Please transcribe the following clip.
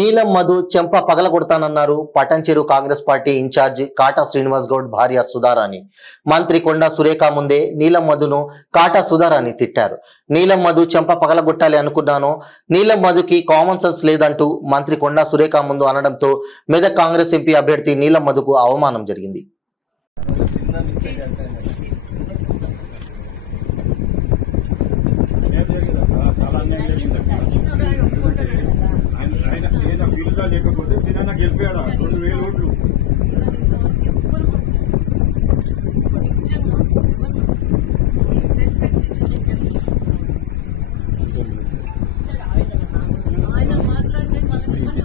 నీలం మధు చెంప పగలగొడతానన్నారు Patancheru Congress party incharge కాటా శ్రీనివాస్ గౌడ్ భార్య సుధారాణి. మంత్రి కొండా సురేఖ ముందే నీలం మధును కాటా సుధారాణి తిట్టారు. నీలం మధు చెంప పగలగొట్టాలి అనుకున్నాను, నీలం మధుకి కామన్ సెన్స్ లేదంటూ మంత్రి కొండా సురేఖ ముందు అనడంతో మెదక్ కాంగ్రెస్ ఎంపీ అభ్యర్థి నీలం మధుకు అవమానం జరిగింది. లేకపోతే సినిమా గెలిపాడా 2000 ఓట్లు. ఆయన మాట్లాడితే మాట్లాడారు